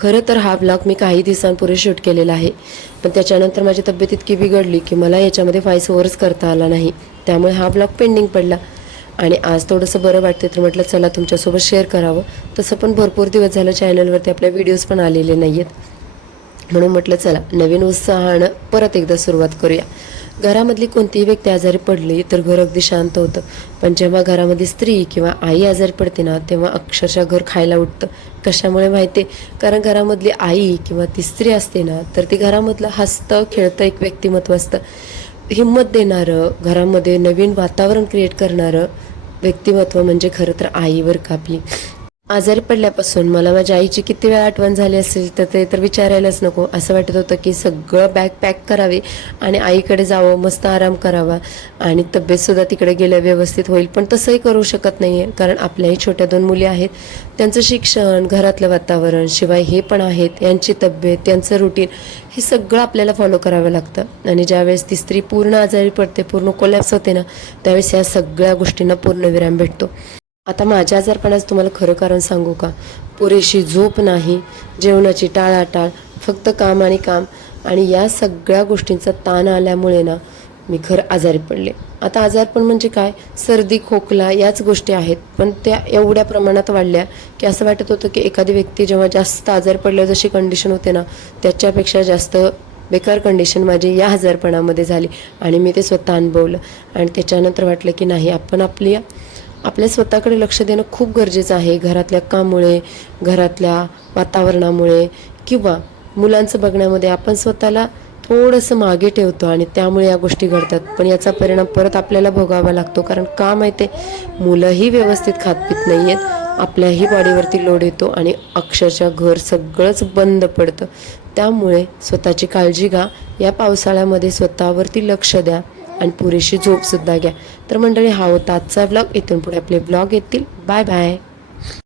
खरं तर हा ब्लॉग मी काही दिवसांपूर्वी शूट केलेला आहे, पण त्याच्यानंतर माझी तब्येत इतकी बिघडली की मला याच्यामध्ये व्हॉइस ओव्हरच करता आला नाही. त्यामुळे हा ब्लॉग पेंडिंग पडला आणि आज थोडंसं बरं वाटते तर म्हटलं चला तुमच्यासोबत शेअर करावं. तसं पण भरपूर दिवस झालं चॅनलवरती आपल्या व्हिडिओज पण आलेले नाही आहेत, म्हणून म्हटलं चला नवीन उत्साहानं परत एकदा सुरुवात करूया. घरामधली कोणतीही व्यक्ती आजारी पडली तर घर अगदी शांत होतं, पण जेव्हा घरामध्ये स्त्री किंवा आई आजारी पडते ना तेव्हा अक्षरशः घर खायला उठतं. कशामुळे माहिती आहे? कारण घरामधली आई किंवा ती स्त्री असते ना तर ती घरामधलं हसतं खेळतं एक व्यक्तिमत्व असतं, हिंमत देणारं, घरामध्ये नवीन वातावरण क्रिएट करणारं व्यक्तिमत्व म्हणजे खरं तर आईवर का आपली. आजारी पडल्यापासून मला माझ्या आईची किती वेळा आठवण झाली असेल तर ते तर विचारायलाच नको. असं वाटत होतं की सगळं बॅग पॅक करावी आणि आईकडे जावं, मस्त आराम करावा आणि तब्येतसुद्धा तिकडे गेल्या व्यवस्थित होईल. पण तसंही करू शकत नाही आहे, कारण आपल्याही छोट्या 2 मुली आहेत, त्यांचं शिक्षण, घरातलं वातावरण, शिवाय हे पण आहेत, यांची तब्येत, त्यांचं रुटीन, हे सगळं आपल्याला फॉलो करावं लागतं. आणि ज्यावेळेस ती स्त्री पूर्ण आजारी पडते, पूर्ण कोलॅप्स होते ना, त्यावेळेस या सगळ्या गोष्टींना पूर्णविराम भेटतो. आता माझ्या आजारपणाचं तुम्हाला खरं कारण सांगू का? पुरेशी झोप नाही, जेवणाची टाळाटाळ, फक्त काम आणि काम, आणि या सगळ्या गोष्टींचा ताण आल्यामुळे ना मी खरं आजारी पडले. आता आजारपण म्हणजे काय? सर्दी, खोकला याच गोष्टी आहेत, पण त्या एवढ्या प्रमाणात वाढल्या की असं वाटत होतं की एखादी व्यक्ती जेव्हा जास्त आजारी पडल्यावर जशी कंडिशन होते ना त्याच्यापेक्षा जास्त बेकार कंडिशन माझी या आजारपणामध्ये झाली आणि मी ते स्वतः अनुभवलं. आणि त्याच्यानंतर वाटलं की नाही, आपण आपल्या स्वतःकडे लक्ष देणं खूप गरजेचं आहे. घरातल्या कामामुळे, घरातल्या वातावरणामुळे किंवा मुलांचं बघण्यामध्ये आपण स्वतःला थोडंसं मागे ठेवतो आणि त्यामुळे या गोष्टी घडतात. पण याचा परिणाम परत आपल्याला भोगावा लागतो, कारण का माहिती आहे, मुलंही व्यवस्थित खातपीत नाही आहेत, आपल्याही बॉडीवरती लोड येतो आणि अक्षरशः घर सगळंच बंद पडतं. त्यामुळे स्वतःची काळजी घ्या. या पावसाळ्यामध्ये स्वतःवरती लक्ष द्या आणि पुरेशी झोपसुद्धा घ्या. तर मंडळी, हा होता आजचा ब्लॉग. इथून पुढे आपले ब्लॉग येतील. Bye bye.